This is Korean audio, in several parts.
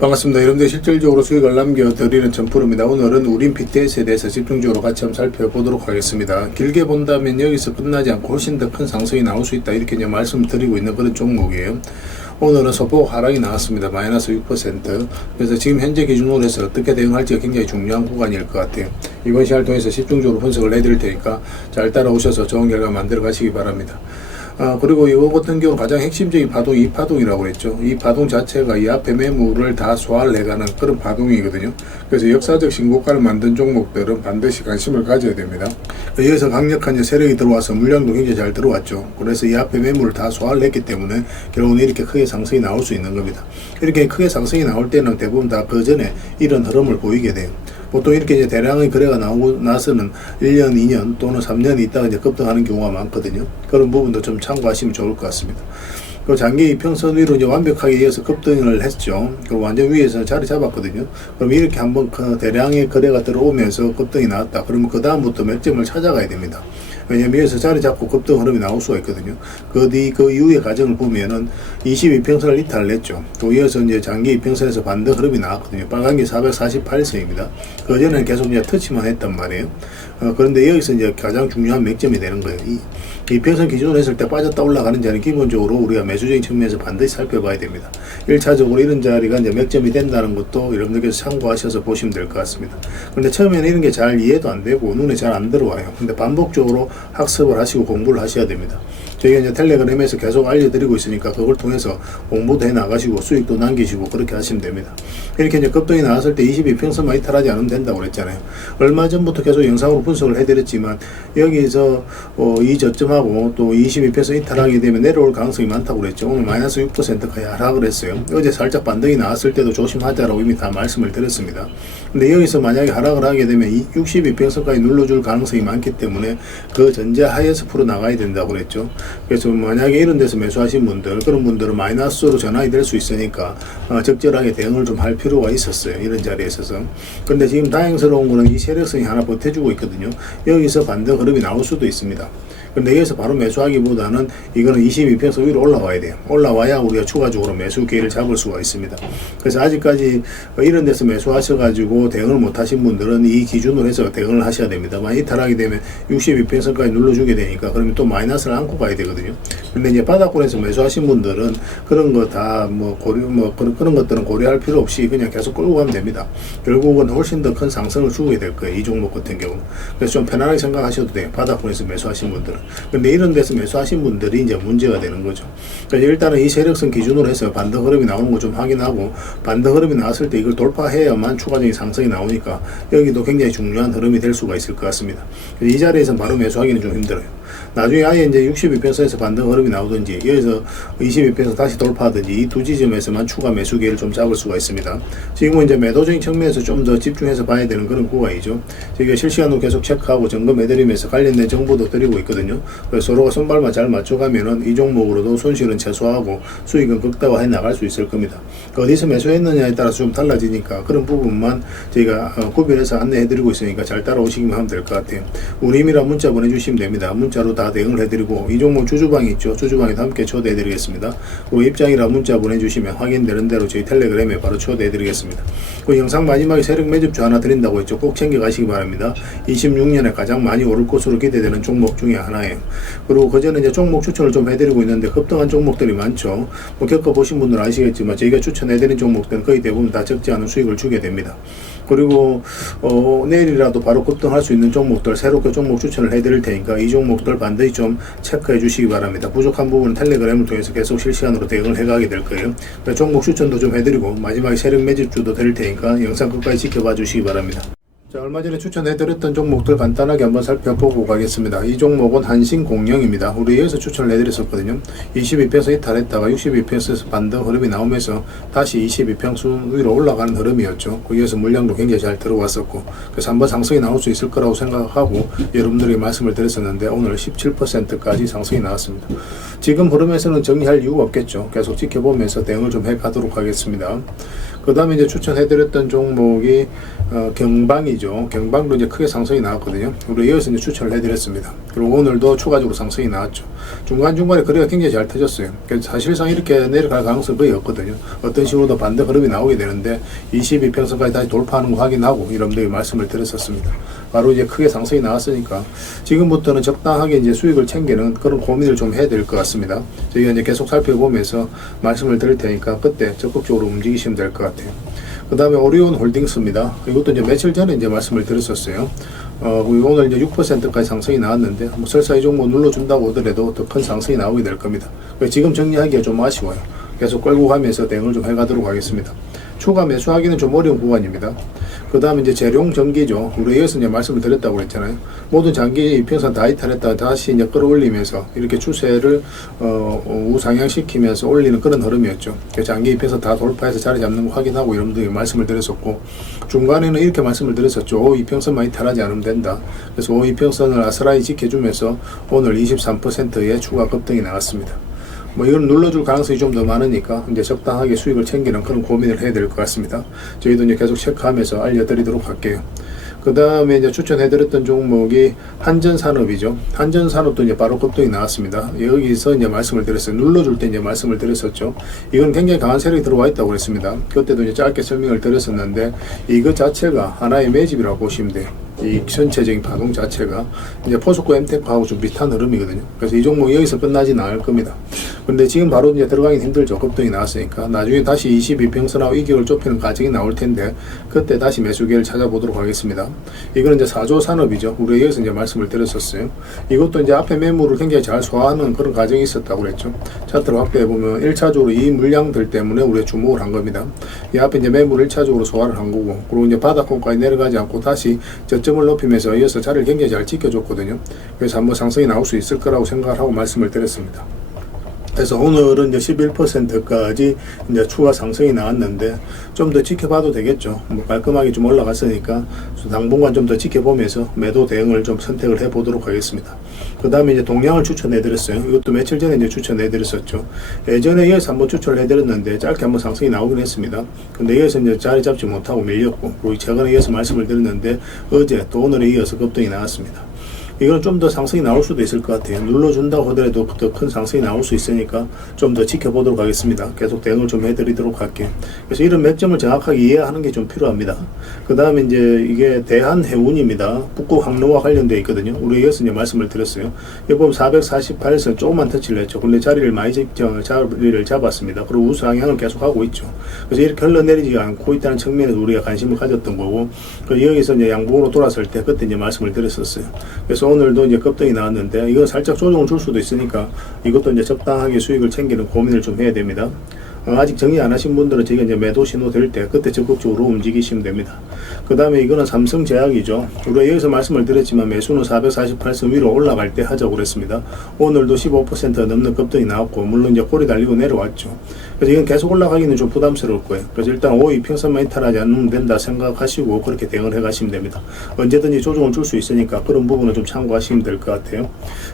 반갑습니다. 여러분들 실질적으로 수익을 남겨드리는 전프로입니다. 오늘은 우린 BTS에 대해서 집중적으로 같이 한번 살펴보도록 하겠습니다. 길게 본다면 여기서 끝나지 않고 훨씬 더 큰 상승이 나올 수 있다, 이렇게 이제 말씀드리고 있는 그런 종목이에요. 오늘은 소폭 하락이 나왔습니다. 마이너스 6%. 그래서 지금 현재 기준으로 해서 어떻게 대응할지가 굉장히 중요한 구간일 것 같아요. 이번 시간을 통해서 집중적으로 분석을 해드릴 테니까 잘 따라오셔서 좋은 결과 만들어 가시기 바랍니다. 그리고 이거 같은 경우 가장 핵심적인 파동이 이 파동이라고 했죠. 이 파동 자체가 이 앞에 매물을 다 소화를 해가는 그런 파동이거든요. 그래서 역사적 신고가를 만든 종목들은 반드시 관심을 가져야 됩니다. 여기서 강력한 세력이 들어와서 물량도 굉장히 잘 들어왔죠. 그래서 이 앞에 매물을 다 소화를 했기 때문에 결국은 이렇게 크게 상승이 나올 수 있는 겁니다. 이렇게 크게 상승이 나올 때는 대부분 다 그 전에 이런 흐름을 보이게 돼요. 보통 이렇게 이제 대량의 거래가 나오고 나서는 1년, 2년 또는 3년이 있다가 이제 급등하는 경우가 많거든요. 그런 부분도 좀 참고하시면 좋을 것 같습니다. 그 장기 이평선 위로 이제 완벽하게 이어서 급등을 했죠. 그리고 완전 위에서 자리 잡았거든요. 그럼 이렇게 한번 대량의 거래가 들어오면서 급등이 나왔다. 그러면 그 다음부터 맥점을 찾아가야 됩니다. 왜냐면 여기서 자리 잡고 급등 흐름이 나올 수가 있거든요. 그 이후의 과정을 보면은 22평선을 이탈을 했죠. 또 이어서 이제 장기 이평선에서 반등 흐름이 나왔거든요. 빨간 게 448선입니다. 그 전에는 계속 이제 터치만 했단 말이에요. 그런데 여기서 이제 가장 중요한 맥점이 되는 거예요. 이 평선 기준으로 했을 때 빠졌다 올라가는 자리는 기본적으로 우리가 매수적인 측면에서 반드시 살펴봐야 됩니다. 1차적으로 이런 자리가 이제 맥점이 된다는 것도 여러분들께서 참고하셔서 보시면 될 것 같습니다. 그런데 처음에는 이런 게 잘 이해도 안 되고 눈에 잘 안 들어와요. 근데 반복적으로 학습을 하시고 공부를 하셔야 됩니다. 저희가 이제 텔레그램에서 계속 알려드리고 있으니까 그걸 통해서 공부도 해 나가시고 수익도 남기시고 그렇게 하시면 됩니다. 이렇게 이제 급등이 나왔을 때 22평선만 이탈하지 않으면 된다고 그랬잖아요. 얼마 전부터 계속 영상으로 분석을 해드렸지만 여기서 이 저점하고 또 22평선 이탈하게 되면 내려올 가능성이 많다고 그랬죠. 오늘 마이너스 6%까지 하락을 했어요. 어제 살짝 반등이 나왔을 때도 조심하자라고 이미 다 말씀을 드렸습니다. 근데 여기서 만약에 하락을 하게 되면 62평선까지 눌러줄 가능성이 많기 때문에 그 전제하에서 풀어 나가야 된다고 그랬죠. 그래서 만약에 이런 데서 매수하신 분들, 그런 분들은 마이너스로 전환이 될 수 있으니까 적절하게 대응을 좀 할 필요가 있었어요. 이런 자리에 있어서. 근데 지금 다행스러운 거는 이 세력성이 하나 버텨주고 있거든요. 여기서 반등 흐름이 나올 수도 있습니다. 근데 여기서 바로 매수하기보다는 이거는 22평선 위로 올라와야 돼요. 올라와야 우리가 추가적으로 매수 기회를 잡을 수가 있습니다. 그래서 아직까지 이런 데서 매수하셔가지고 대응을 못 하신 분들은 이 기준으로 해서 대응을 하셔야 됩니다. 만약 이탈하게 되면 62평선까지 눌러주게 되니까 그러면 또 마이너스를 안고 가야 되거든요. 근데 이제 바닥권에서 매수하신 분들은 그런 거 다 그런 것들은 고려할 필요 없이 그냥 계속 끌고 가면 됩니다. 결국은 훨씬 더 큰 상승을 주게 될 거예요. 이 종목 같은 경우는. 그래서 좀 편안하게 생각하셔도 돼요. 바닥권에서 매수하신 분들은. 근데 이런 데서 매수하신 분들이 이제 문제가 되는 거죠. 그러니까 일단은 이 세력성 기준으로 해서 반등 흐름이 나오는 거 좀 확인하고, 반등 흐름이 나왔을 때 이걸 돌파해야만 추가적인 상승이 나오니까 여기도 굉장히 중요한 흐름이 될 수가 있을 것 같습니다. 이 자리에서 바로 매수하기는 좀 힘들어요. 나중에 아예 이제 62평선에서 반등 흐름이 나오든지 여기서 22평선 다시 돌파하든지 이 두 지점에서만 추가 매수 기회를 좀 잡을 수가 있습니다. 지금은 이제 매도적인 측면에서 좀 더 집중해서 봐야 되는 그런 구간이죠. 저희가 실시간으로 계속 체크하고 점검해드리면서 관련된 정보도 드리고 있거든요. 그래서 서로가 손발만 잘 맞춰가면은 이 종목으로도 손실은 최소화하고 수익은 극대화해 나갈 수 있을 겁니다. 어디서 매수했느냐에 따라서 좀 달라지니까 그런 부분만 저희가 구별해서 안내해드리고 있으니까 잘 따라오시기만 하면 될 것 같아요. 우리임이라 문자 보내주시면 됩니다. 문자로 다 대응을 해드리고, 이 종목 주주방이 있죠. 주주방에도 함께 초대해드리겠습니다. 그리고 입장이라 문자 보내주시면 확인되는 대로 저희 텔레그램에 바로 초대해드리겠습니다. 그 영상 마지막에 세력 매집주 하나 드린다고 했죠. 꼭 챙겨가시기 바랍니다. 26년에 가장 많이 오를 것으로 기대되는 종목 중에 하나예요. 그리고 그전에 이제 종목 추천을 좀 해드리고 있는데 급등한 종목들이 많죠. 겪어보신 분들은 아시겠지만 저희가 추천해드린 종목들은 거의 대부분 다 적지 않은 수익을 주게 됩니다. 그리고 내일이라도 바로 급등할 수 있는 종목들 새롭게 종목 추천을 해드릴 테니까 이 종목들 반드시 좀 체크해 주시기 바랍니다. 부족한 부분은 텔레그램을 통해서 계속 실시간으로 대응을 해가게 될 거예요. 종목 추천도 좀 해드리고 마지막에 세력 매집주도 드릴 테니까 영상 끝까지 지켜봐 주시기 바랍니다. 자, 얼마 전에 추천해드렸던 종목들 간단하게 한번 살펴보고 가겠습니다. 이 종목은 한신공영입니다. 우리 여기서 추천을 해드렸었거든요. 22평선 이탈했다가 62평선에서 반등 흐름이 나오면서 다시 22평선 위로 올라가는 흐름이었죠. 거기에서 물량도 굉장히 잘 들어왔었고, 그래서 한번 상승이 나올 수 있을 거라고 생각하고 여러분들에게 말씀을 드렸었는데 오늘 17%까지 상승이 나왔습니다. 지금 흐름에서는 정리할 이유가 없겠죠. 계속 지켜보면서 대응을 좀 해가도록 하겠습니다. 그 다음에 이제 추천해드렸던 종목이 경방이죠. 경방도 이제 크게 상승이 나왔거든요. 우리 이어서 이제 추천을 해드렸습니다. 그리고 오늘도 추가적으로 상승이 나왔죠. 중간중간에 거래가 굉장히 잘 터졌어요. 그래서 사실상 이렇게 내려갈 가능성이 거의 없거든요. 어떤 식으로도 반대 흐름이 나오게 되는데 22평선까지 다시 돌파하는 거 확인하고 여러분들이 말씀을 드렸었습니다. 바로 이제 크게 상승이 나왔으니까 지금부터는 적당하게 이제 수익을 챙기는 그런 고민을 좀 해야 될 것 같습니다. 저희가 이제 계속 살펴보면서 말씀을 드릴 테니까 그때 적극적으로 움직이시면 될 것 같아요. 그 다음에 오리온 홀딩스입니다. 이것도 이제 며칠 전에 이제 말씀을 드렸었어요. 오늘 이제 6%까지 상승이 나왔는데, 뭐 설사 이 종목 눌러준다고 하더라도 더 큰 상승이 나오게 될 겁니다. 지금 정리하기가 좀 아쉬워요. 계속 끌고 가면서 대응을 좀 해가도록 하겠습니다. 추가 매수하기는 좀 어려운 구간입니다. 그 다음에 이제 재룡 전기죠. 우리 여기서 이제 말씀을 드렸다고 그랬잖아요. 모든 장기 이평선 다 이탈했다가 다시 이제 끌어올리면서 이렇게 추세를 우상향시키면서 올리는 그런 흐름이었죠. 장기 이평선 다 돌파해서 자리 잡는 거 확인하고 여러분들이 말씀을 드렸었고, 중간에는 이렇게 말씀을 드렸었죠. 이평선만 이탈하지 않으면 된다. 그래서 이평선을 아스라이 지켜주면서 오늘 23%의 추가 급등이 나왔습니다. 뭐 이건 눌러줄 가능성이 좀 더 많으니까 이제 적당하게 수익을 챙기는 그런 고민을 해야 될 것 같습니다. 저희도 이제 계속 체크하면서 알려드리도록 할게요. 그 다음에 이제 추천해드렸던 종목이 한전산업이죠. 한전산업도 이제 바로 급등이 나왔습니다. 여기서 이제 말씀을 드렸어요. 눌러줄 때 이제 말씀을 드렸었죠. 이건 굉장히 강한 세력이 들어와 있다고 그랬습니다. 그때도 이제 짧게 설명을 드렸었는데 이것 자체가 하나의 매집이라고 보시면 돼요. 이 전체적인 파동 자체가 이제 포스코 엠테크하고 좀 비슷한 흐름이거든요. 그래서 이 종목이 여기서 끝나지는 않을 겁니다. 근데 지금 바로 이제 들어가긴 힘들죠. 급등이 나왔으니까. 나중에 다시 22평선하고 이격을 좁히는 과정이 나올 텐데, 그때 다시 매수 기회를 찾아보도록 하겠습니다. 이거는 이제 4조 산업이죠. 우리 여기서 이제 말씀을 드렸었어요. 이것도 이제 앞에 매물을 굉장히 잘 소화하는 그런 과정이 있었다고 그랬죠. 차트를 확대해보면 1차적으로 이 물량들 때문에 우리가 주목을 한 겁니다. 이 앞에 이제 매물을 1차적으로 소화를 한 거고, 그리고 이제 바닥권까지 내려가지 않고 다시 저점을 높이면서 이어서 자리를 굉장히 잘 지켜줬거든요. 그래서 한번 상승이 나올 수 있을 거라고 생각을 하고 말씀을 드렸습니다. 그래서 오늘은 이제 11%까지 이제 추가 상승이 나왔는데 좀 더 지켜봐도 되겠죠. 뭐 깔끔하게 좀 올라갔으니까 당분간 좀 더 지켜보면서 매도 대응을 좀 선택을 해 보도록 하겠습니다. 그 다음에 이제 동양을 추천해 드렸어요. 이것도 며칠 전에 이제 추천해 드렸었죠. 예전에 이어서 한번 추천을 해 드렸는데 짧게 한번 상승이 나오긴 했습니다. 근데 이어서 이제 자리 잡지 못하고 밀렸고, 그리고 최근에 이어서 말씀을 드렸는데 어제 또 오늘에 이어서 급등이 나왔습니다. 이건 좀 더 상승이 나올 수도 있을 것 같아요. 눌러준다고 하더라도 더 큰 상승이 나올 수 있으니까 좀 더 지켜보도록 하겠습니다. 계속 대응을 좀 해드리도록 할게요. 그래서 이런 맥점을 정확하게 이해하는 게 좀 필요합니다. 그 다음에 이제 이게 대한해운입니다. 북극 항로와 관련되어 있거든요. 우리 여기서 이제 말씀을 드렸어요. 여기 보면 448에서 조금만 터치를 했죠. 근데 자리를 많이 잡았습니다. 그리고 우상향을 계속 하고 있죠. 그래서 이렇게 흘러내리지 않고 있다는 측면에서 우리가 관심을 가졌던 거고, 여기서 이제 양봉으로 돌아설 때 그때 이제 말씀을 드렸었어요. 그래서 오늘도 이제 급등이 나왔는데 이건 살짝 조정을 줄 수도 있으니까 이것도 이제 적당하게 수익을 챙기는 고민을 좀 해야 됩니다. 아직 정리 안 하신 분들은 저희가 이제 매도 신호 될 때 그때 적극적으로 움직이시면 됩니다. 그 다음에 이거는 삼성제약이죠. 우리가 여기서 말씀을 드렸지만 매수는 448선 위로 올라갈 때 하자고 그랬습니다. 오늘도 15% 넘는 급등이 나왔고, 물론 이제 꼬리 달리고 내려왔죠. 그래서 이건 계속 올라가기는 좀 부담스러울 거예요. 그래서 일단 5이평선만 이탈하지 않으면 된다 생각하시고 그렇게 대응을 해 가시면 됩니다. 언제든지 조정을 줄 수 있으니까 그런 부분을 좀 참고하시면 될 것 같아요.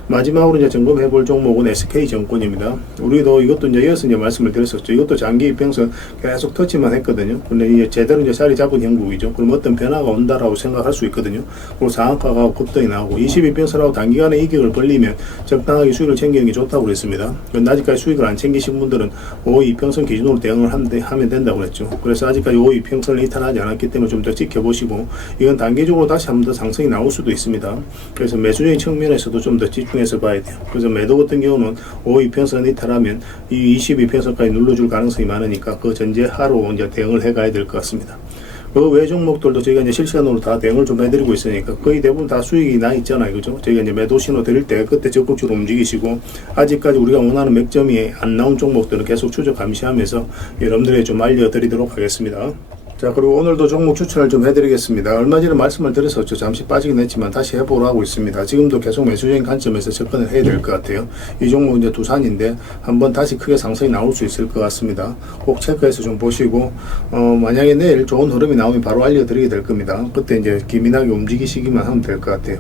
마지막으로 이제 점검해 볼 종목은 SK증권입니다. 우리도 이것도 이제 이어서 이제 말씀을 드렸었죠. 이것도 장기 이평선 계속 터치만 했거든요. 근데 이제 제대로 이제 자리 잡은 형국이죠. 그럼 어떤 변화가 온다라고 생각할 수 있거든요. 그리고 상한가가 급등이 나오고 22평선하고 단기간에 이격을 벌리면 적당하게 수익을 챙기는 게 좋다고 그랬습니다. 근데 아직까지 수익을 안 챙기신 분들은 5이평선 기준으로 대응을 하면 된다고 그랬죠. 그래서 아직까지 5이평선을 이탈하지 않았기 때문에 좀 더 지켜보시고, 이건 단기적으로 다시 한번 더 상승이 나올 수도 있습니다. 그래서 매수적인 측면에서도 좀 더 집중해서 봐야 돼요. 그래서 매도 같은 경우는 5이평선 이탈하면 이 22평선까지 눌러줄 가능성이 많으니까 그 전제하로 이제 대응을 해가야 될 것 같습니다. 그 외 종목들도 저희가 이제 실시간으로 다 대응을 좀 해드리고 있으니까 거의 대부분 다 수익이 나 있잖아요. 그죠? 저희가 이제 매도 신호 드릴 때 그때 적극적으로 움직이시고, 아직까지 우리가 원하는 맥점이 안 나온 종목들은 계속 추적 감시하면서 여러분들에게 좀 알려드리도록 하겠습니다. 자, 그리고 오늘도 종목 추천을 좀 해드리겠습니다. 얼마 전에 말씀을 드렸었죠. 잠시 빠지긴 했지만 다시 해보러 하고 있습니다. 지금도 계속 매수적인 관점에서 접근을 해야 될 것 같아요. 이 종목 이제 두산인데 한번 다시 크게 상승이 나올 수 있을 것 같습니다. 꼭 체크해서 좀 보시고, 만약에 내일 좋은 흐름이 나오면 바로 알려드리게 될 겁니다. 그때 이제 기민하게 움직이시기만 하면 될 것 같아요.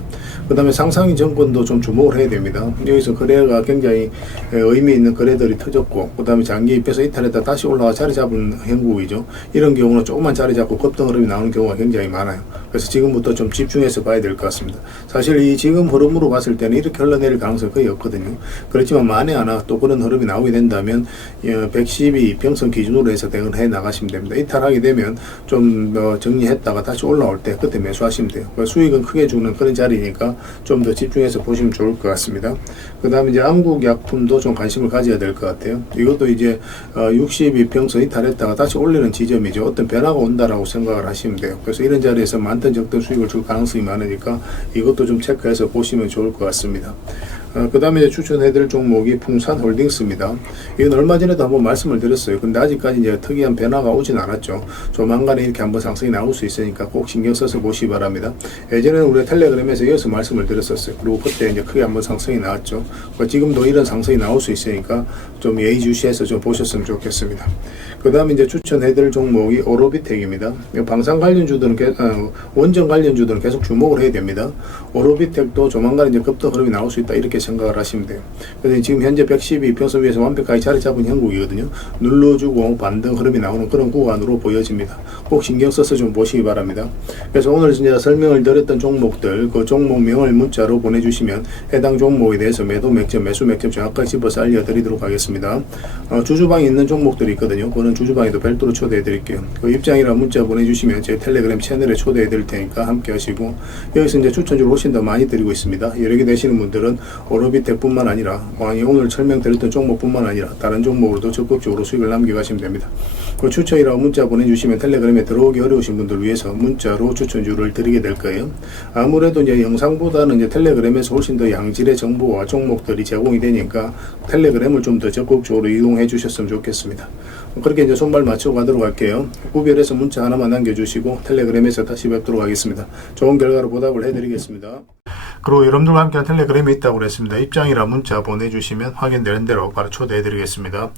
그 다음에 상상인 정권도 좀 주목을 해야 됩니다. 여기서 거래가 굉장히 의미 있는 거래들이 터졌고, 그 다음에 장기 입에서 이탈했다 다시 올라가 자리 잡은 형국이죠. 이런 경우는 조금만 자리 잡고 급등 흐름이 나오는 경우가 굉장히 많아요. 그래서 지금부터 좀 집중해서 봐야 될 것 같습니다. 사실 이 지금 흐름으로 봤을 때는 이렇게 흘러내릴 가능성이 거의 없거든요. 그렇지만 만에 하나 또 그런 흐름이 나오게 된다면 112 평선 기준으로 해서 대응을 해 나가시면 됩니다. 이탈하게 되면 좀 정리했다가 다시 올라올 때 그때 매수하시면 돼요. 수익은 크게 주는 그런 자리니까 좀 더 집중해서 보시면 좋을 것 같습니다. 그 다음에 이제 한국약품도 좀 관심을 가져야 될 것 같아요. 이것도 이제 62 평선 이탈했다가 다시 올리는 지점이죠. 어떤 변화가 온다라고 생각을 하시면 돼요. 그래서 이런 자리에서 많든 적든 수익을 줄 가능성이 많으니까 이것도 좀 체크해서 보시면 좋을 것 같습니다. 그 다음에 추천해드릴 종목이 풍산홀딩스입니다. 이건 얼마 전에도 한번 말씀을 드렸어요. 근데 아직까지 이제 특이한 변화가 오진 않았죠. 조만간에 이렇게 한번 상승이 나올 수 있으니까 꼭 신경 써서 보시기 바랍니다. 예전에는 우리 텔레그램에서 이어서 말씀을 드렸었어요. 그리고 그때 이제 크게 한번 상승이 나왔죠. 지금도 이런 상승이 나올 수 있으니까 좀 예의주시해서 좀 보셨으면 좋겠습니다. 그 다음에 이제 추천해드릴 종목이 오로비텍입니다. 방산 관련주들은 원전 관련주들은 계속 주목을 해야 됩니다. 오로비텍도 조만간 이제 급등 흐름이 나올 수 있다 이렇게 생각을 하시면 돼요. 그래서 지금 현재 112 평선 위에서 완벽하게 자리 잡은 형국이거든요. 눌러주고 반등 흐름이 나오는 그런 구간으로 보여집니다. 꼭 신경 써서 좀 보시기 바랍니다. 그래서 오늘 이제 설명을 드렸던 종목들 그 종목명을 문자로 보내주시면 해당 종목에 대해서 매도 맥점, 매수 맥점 정확하게 집어서 알려드리도록 하겠습니다. 주주방에 있는 종목들이 있거든요. 그거는 주주방에도 별도로 초대해 드릴게요. 그 입장이랑 문자 보내주시면 제 텔레그램 채널에 초대해 드릴 테니까 함께 하시고, 여기서 이제 추천주를 훨씬 더 많이 드리고 있습니다. 여러 개 되시는 분들은 오로비텍뿐만 아니라 오늘 설명드렸던 종목뿐만 아니라 다른 종목으로도 적극적으로 수익을 남겨가시면 됩니다. 그 추천이라고 문자 보내주시면 텔레그램에 들어오기 어려우신 분들 위해서 문자로 추천주를 드리게 될 거예요. 아무래도 이제 영상보다는 이제 텔레그램에서 훨씬 더 양질의 정보와 종목들이 제공이 되니까 텔레그램을 좀 더 적극적으로 이용해 주셨으면 좋겠습니다. 그렇게 이제 손발 맞추고 가도록 할게요. 구별해서 문자 하나만 남겨주시고 텔레그램에서 다시 뵙도록 하겠습니다. 좋은 결과로 보답을 해드리겠습니다. 그리고 여러분들과 함께한 텔레그램이 있다고 그랬습니다. 입장이라 문자 보내주시면 확인되는 대로 바로 초대해드리겠습니다.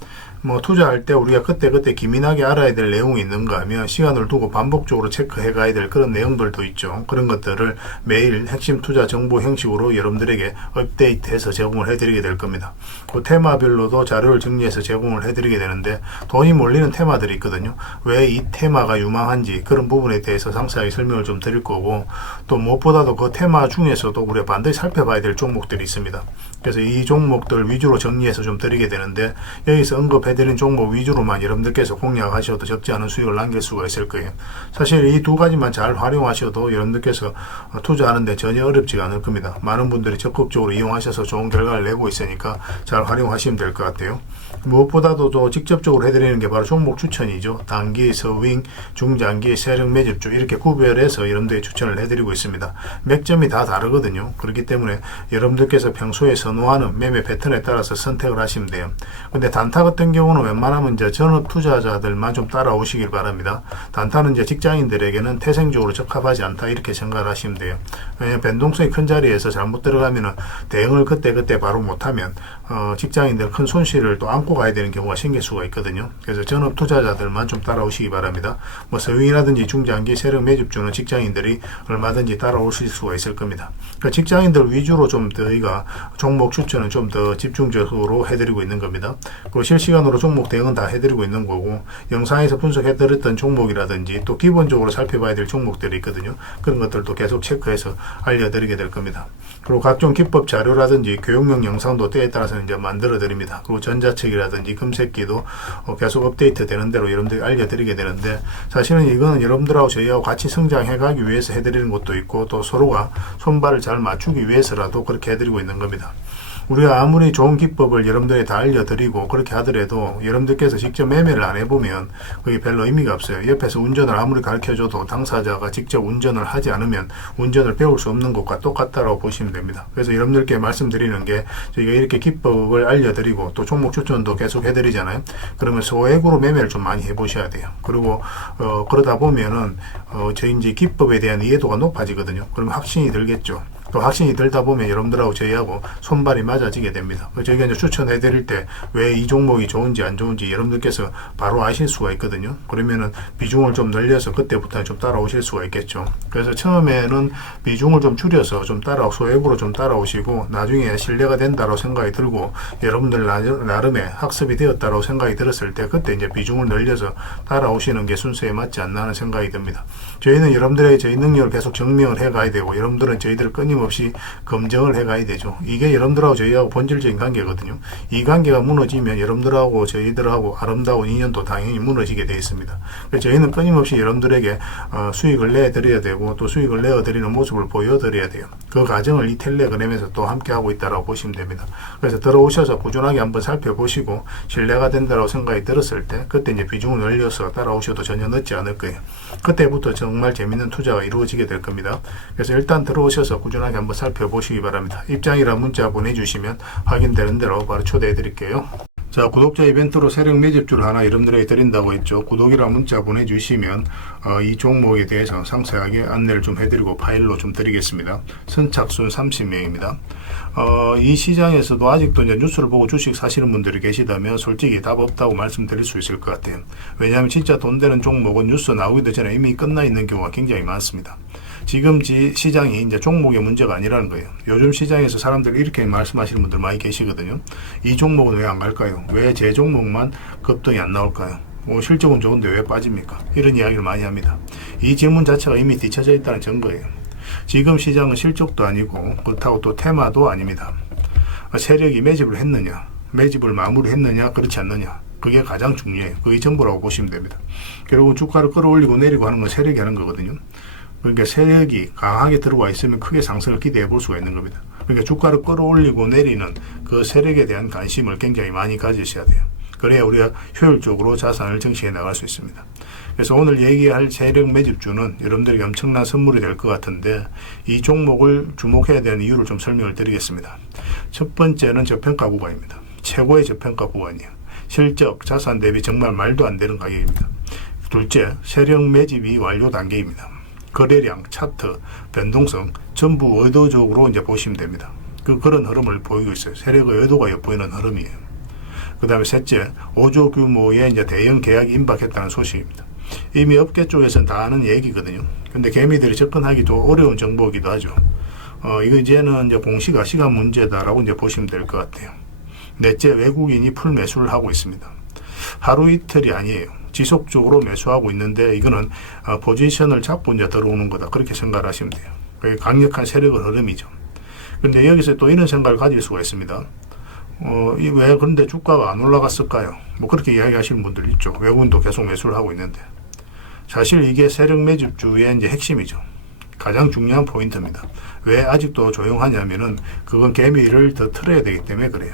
투자할 때 우리가 그때 기민하게 알아야 될 내용이 있는가 하면 시간을 두고 반복적으로 체크해 가야 될 그런 내용들도 있죠. 그런 것들을 매일 핵심 투자 정보 형식으로 여러분들에게 업데이트해서 제공을 해드리게 될 겁니다. 그 테마별로도 자료를 정리해서 제공을 해드리게 되는데 돈이 몰리는 테마들이 있거든요. 왜 이 테마가 유망한지 그런 부분에 대해서 상세하게 설명을 좀 드릴 거고, 또 무엇보다도 그 테마 중에서도 우리가 반드시 살펴봐야 될 종목들이 있습니다. 그래서 이 종목들 위주로 정리해서 좀 드리게 되는데, 여기서 언급해드린 종목 위주로만 여러분들께서 공략하셔도 적지 않은 수익을 남길 수가 있을 거예요. 사실 이 두 가지만 잘 활용하셔도 여러분들께서 투자하는데 전혀 어렵지가 않을 겁니다. 많은 분들이 적극적으로 이용하셔서 좋은 결과를 내고 있으니까 잘 활용하시면 될 것 같아요. 무엇보다도 또 직접적으로 해드리는 게 바로 종목 추천이죠. 단기, 서윙, 중장기, 세력 매집주 이렇게 구별해서 여러분들이 추천을 해드리고 있습니다. 맥점이 다 다르거든요. 그렇기 때문에 여러분들께서 평소에 선호하는 매매 패턴에 따라서 선택을 하시면 돼요. 근데 단타 같은 경우는 웬만하면 이제 전업 투자자들만 좀 따라오시길 바랍니다. 단타는 이제 직장인들에게는 태생적으로 적합하지 않다 이렇게 생각을 하시면 돼요. 왜냐하면 변동성이 큰 자리에서 잘못 들어가면은 대응을 그때 바로 못하면 직장인들 큰 손실을 또 안고 가야 되는 경우가 생길 수가 있거든요. 그래서 전업 투자자들만 좀 따라오시기 바랍니다. 서윙이라든지 중장기 세력 매집주는 직장인들이 얼마든지 따라오실 수가 있을 겁니다. 그러니까 직장인들 위주로 좀 저희가 종목 추천은 좀 더 집중적으로 해드리고 있는 겁니다. 그리고 실시간으로 종목 대응은 다 해드리고 있는 거고, 영상에서 분석해드렸던 종목이라든지 또 기본적으로 살펴봐야 될 종목들이 있거든요. 그런 것들도 계속 체크해서 알려드리게 될 겁니다. 그리고 각종 기법 자료라든지 교육용 영상도 때에 따라서는 이제 만들어 드립니다. 그리고 전자책이라든지 금색기도 계속 업데이트 되는 대로 여러분들이 알려드리게 되는데, 사실은 이거는 여러분들하고 저희하고 같이 성장해 가기 위해서 해드리는 것도 있고, 또 서로가 손발을 잘 맞추기 위해서라도 그렇게 해드리고 있는 겁니다. 우리가 아무리 좋은 기법을 여러분들이 다 알려드리고 그렇게 하더라도 여러분들께서 직접 매매를 안 해보면 그게 별로 의미가 없어요. 옆에서 운전을 아무리 가르쳐줘도 당사자가 직접 운전을 하지 않으면 운전을 배울 수 없는 것과 똑같다고 보시면 됩니다. 그래서 여러분들께 말씀드리는 게 저희가 이렇게 기법을 알려드리고 또 종목 추천도 계속 해드리잖아요. 그러면 소액으로 매매를 좀 많이 해보셔야 돼요. 그리고 그러다 보면은 저희 이제 기법에 대한 이해도가 높아지거든요. 그러면 확신이 들겠죠. 또 확신이 들다 보면 여러분들하고 저희하고 손발이 맞아지게 됩니다. 저희가 이제 추천해 드릴 때 왜 이 종목이 좋은지 안 좋은지 여러분들께서 바로 아실 수가 있거든요. 그러면은 비중을 좀 늘려서 그때부터는 좀 따라오실 수가 있겠죠. 그래서 처음에는 비중을 좀 줄여서 좀 소액으로 좀 따라오시고 나중에 신뢰가 된다고 생각이 들고 여러분들 나름의 학습이 되었다고 생각이 들었을 때 그때 이제 비중을 늘려서 따라오시는 게 순서에 맞지 않나 하는 생각이 듭니다. 저희는 여러분들의 저희 능력을 계속 증명을 해 가야 되고 여러분들은 저희들을 끊임없이 검증을 해 가야 되죠. 이게 여러분들하고 저희하고 본질적인 관계거든요. 이 관계가 무너지면 여러분들하고 저희들하고 아름다운 인연도 당연히 무너지게 되어 있습니다. 그래서 저희는 끊임없이 여러분들에게 수익을 내드려야 되고 또 수익을 내어드리는 모습을 보여드려야 돼요. 그 과정을 이 텔레그램에서 또 함께 하고 있다고 보시면 됩니다. 그래서 들어오셔서 꾸준하게 한번 살펴보시고 신뢰가 된다고 생각이 들었을 때 그때 이제 비중을 늘려서 따라오셔도 전혀 늦지 않을 거예요. 그때부터 정말 재밌는 투자가 이루어지게 될 겁니다. 그래서 일단 들어오셔서 꾸준하게 한번 살펴보시기 바랍니다. 입장이란 문자 보내주시면 확인되는 대로 바로 초대해 드릴게요. 자, 구독자 이벤트로 세력 매집주를 하나 여러분들에게 드린다고 했죠. 구독이란 문자 보내주시면 이 종목에 대해서 상세하게 안내를 좀 해드리고 파일로 좀 드리겠습니다. 선착순 30명입니다. 이 시장에서도 아직도 이제 뉴스를 보고 주식 사시는 분들이 계시다면 솔직히 답 없다고 말씀드릴 수 있을 것 같아요. 왜냐하면 진짜 돈 되는 종목은 뉴스 나오기도 전에 이미 끝나 있는 경우가 굉장히 많습니다. 지금 시장이 이제 종목의 문제가 아니라는 거예요. 요즘 시장에서 사람들이 이렇게 말씀하시는 분들 많이 계시거든요. 이 종목은 왜 안 갈까요? 왜 제 종목만 급등이 안 나올까요? 실적은 좋은데 왜 빠집니까? 이런 이야기를 많이 합니다. 이 질문 자체가 이미 뒤쳐져 있다는 증거예요. 지금 시장은 실적도 아니고 그렇다고 또 테마도 아닙니다. 세력이 매집을 했느냐, 매집을 마무리했느냐, 그렇지 않느냐, 그게 가장 중요해요. 그게 전부라고 보시면 됩니다. 결국은 주가를 끌어올리고 내리고 하는 건 세력이 하는 거거든요. 그러니까 세력이 강하게 들어와 있으면 크게 상승을 기대해 볼 수가 있는 겁니다. 그러니까 주가를 끌어올리고 내리는 그 세력에 대한 관심을 굉장히 많이 가지셔야 돼요. 그래야 우리가 효율적으로 자산을 증식해 나갈 수 있습니다. 그래서 오늘 얘기할 세력 매집주는 여러분들에게 엄청난 선물이 될 것 같은데 이 종목을 주목해야 되는 이유를 좀 설명을 드리겠습니다. 첫 번째는 저평가 구간입니다. 최고의 저평가 구간이에요. 실적, 자산 대비 정말 말도 안 되는 가격입니다. 둘째, 세력 매집이 완료 단계입니다. 거래량, 차트, 변동성 전부 의도적으로 이제 보시면 됩니다. 그런 흐름을 보이고 있어요. 세력의 의도가 엿보이는 흐름이에요. 그 다음에 셋째, 5조 규모의 이제 대형 계약이 임박했다는 소식입니다. 이미 업계 쪽에서는 다 아는 얘기거든요. 근데 개미들이 접근하기 좀 어려운 정보이기도 하죠. 이거 이제는 이제 공시가 시간 문제다라고 이제 보시면 될 것 같아요. 넷째, 외국인이 풀 매수를 하고 있습니다. 하루 이틀이 아니에요. 지속적으로 매수하고 있는데 이거는 포지션을 잡고 이제 들어오는 거다. 그렇게 생각을 하시면 돼요. 그게 강력한 세력의 흐름이죠. 그런데 여기서 또 이런 생각을 가질 수가 있습니다. 왜 그런데 주가가 안 올라갔을까요? 뭐 그렇게 이야기하시는 분들 있죠. 외국인도 계속 매수를 하고 있는데. 사실 이게 세력 매집주의 이제 핵심이죠. 가장 중요한 포인트입니다. 왜 아직도 조용하냐면은 그건 개미를 더 틀어야 되기 때문에 그래요.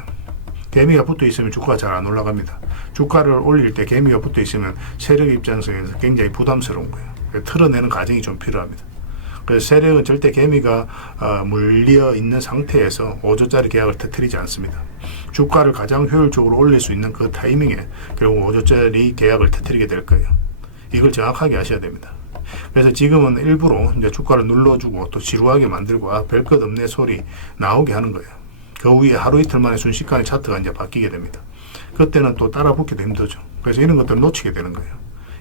개미가 붙어 있으면 주가가 잘 안 올라갑니다. 주가를 올릴 때 개미가 붙어 있으면 세력 입장에서 굉장히 부담스러운 거예요. 틀어내는 과정이 좀 필요합니다. 그래서 세력은 절대 개미가 물려 있는 상태에서 5조짜리 계약을 터뜨리지 않습니다. 주가를 가장 효율적으로 올릴 수 있는 그 타이밍에 결국 5조짜리 계약을 터뜨리게 될 거예요. 이걸 정확하게 아셔야 됩니다. 그래서 지금은 일부러 이제 주가를 눌러주고 또 지루하게 만들고 별 것 없네 소리 나오게 하는 거예요. 그 후에 하루 이틀 만에 순식간에 차트가 이제 바뀌게 됩니다. 그때는 또 따라 붙기도 힘들죠. 그래서 이런 것들을 놓치게 되는 거예요.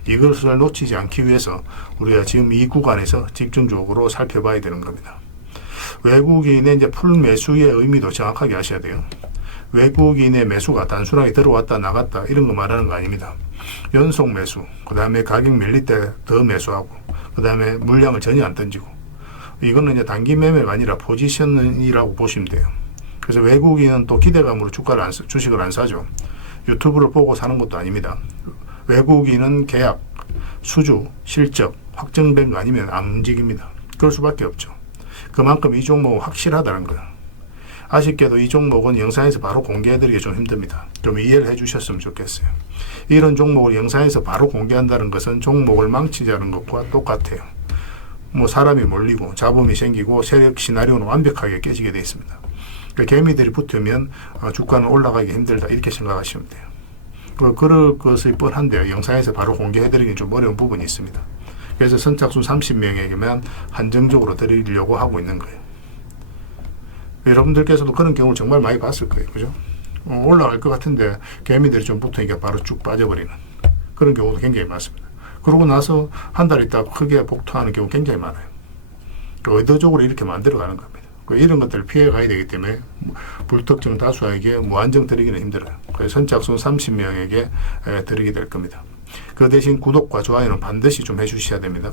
이것을 놓치지 않기 위해서 우리가 지금 이 구간에서 집중적으로 살펴봐야 되는 겁니다. 외국인의 이제 풀 매수의 의미도 정확하게 아셔야 돼요. 외국인의 매수가 단순하게 들어왔다 나갔다 이런 거 말하는 거 아닙니다. 연속 매수, 그 다음에 가격 밀릴 때 더 매수하고, 그 다음에 물량을 전혀 안 던지고, 이거는 이제 단기 매매가 아니라 포지션이라고 보시면 돼요. 그래서 외국인은 또 기대감으로 주식을 안 사죠. 유튜브를 보고 사는 것도 아닙니다. 외국인은 계약, 수주, 실적 확정된 거 아니면 안 움직입니다. 그럴 수밖에 없죠. 그만큼 이 종목은 확실하다는 거예요. 아쉽게도 이 종목은 영상에서 바로 공개해드리기 좀 힘듭니다. 좀 이해를 해주셨으면 좋겠어요. 이런 종목을 영상에서 바로 공개한다는 것은 종목을 망치자는 것과 똑같아요. 뭐 사람이 몰리고 잡음이 생기고 세력 시나리오는 완벽하게 깨지게 되어 있습니다. 그러니까 개미들이 붙으면 주가는 올라가기 힘들다 이렇게 생각하시면 돼요. 그럴 것이 뻔한데요. 영상에서 바로 공개해드리기 좀 어려운 부분이 있습니다. 그래서 선착순 30명에게만 한정적으로 드리려고 하고 있는 거예요. 여러분들께서도 그런 경우를 정말 많이 봤을 거예요. 그죠? 올라갈 것 같은데 개미들이 좀 붙으니까 바로 쭉 빠져버리는 그런 경우도 굉장히 많습니다. 그러고 나서 한 달 있다가 크게 복토하는 경우 굉장히 많아요. 의도적으로 이렇게 만들어가는 겁니다. 이런 것들을 피해 가야 되기 때문에 불특정 다수에게 무한정 드리기는 힘들어요. 그래서 선착순 30명에게 드리게 될 겁니다. 그 대신 구독과 좋아요는 반드시 좀 해주셔야 됩니다.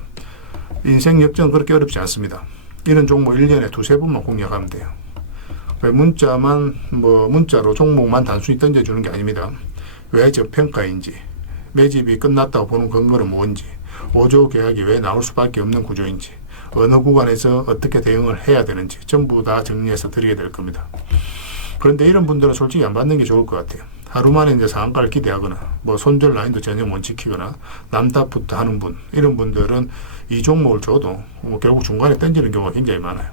인생 역전은 그렇게 어렵지 않습니다. 이런 종목 1년에 두세 번만 공략하면 돼요. 문자로 종목만 단순히 던져주는 게 아닙니다. 왜 저평가인지, 매집이 끝났다고 보는 근거는 뭔지, 5조 계약이 왜 나올 수밖에 없는 구조인지, 어느 구간에서 어떻게 대응을 해야 되는지 전부 다 정리해서 드리게 될 겁니다. 그런데 이런 분들은 솔직히 안 받는 게 좋을 것 같아요. 하루 만에 이제 상한가를 기대하거나 손절 라인도 전혀 못 지키거나 남탓부터 하는 분, 이런 분들은 이 종목을 줘도 결국 중간에 던지는 경우가 굉장히 많아요.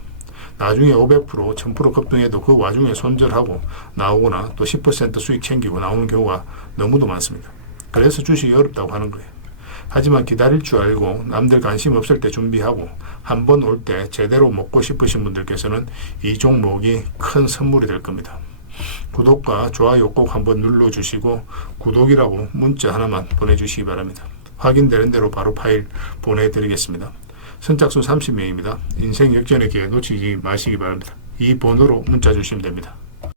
나중에 500%, 1000% 급등해도 그 와중에 손절하고 나오거나 또 10% 수익 챙기고 나오는 경우가 너무도 많습니다. 그래서 주식이 어렵다고 하는 거예요. 하지만 기다릴 줄 알고 남들 관심 없을 때 준비하고 한 번 올 때 제대로 먹고 싶으신 분들께서는 이 종목이 큰 선물이 될 겁니다. 구독과 좋아요 꼭 한번 눌러주시고 구독이라고 문자 하나만 보내주시기 바랍니다. 확인되는 대로 바로 파일 보내드리겠습니다. 선착순 30명입니다. 인생 역전의 기회 놓치지 마시기 바랍니다. 이 번호로 문자 주시면 됩니다.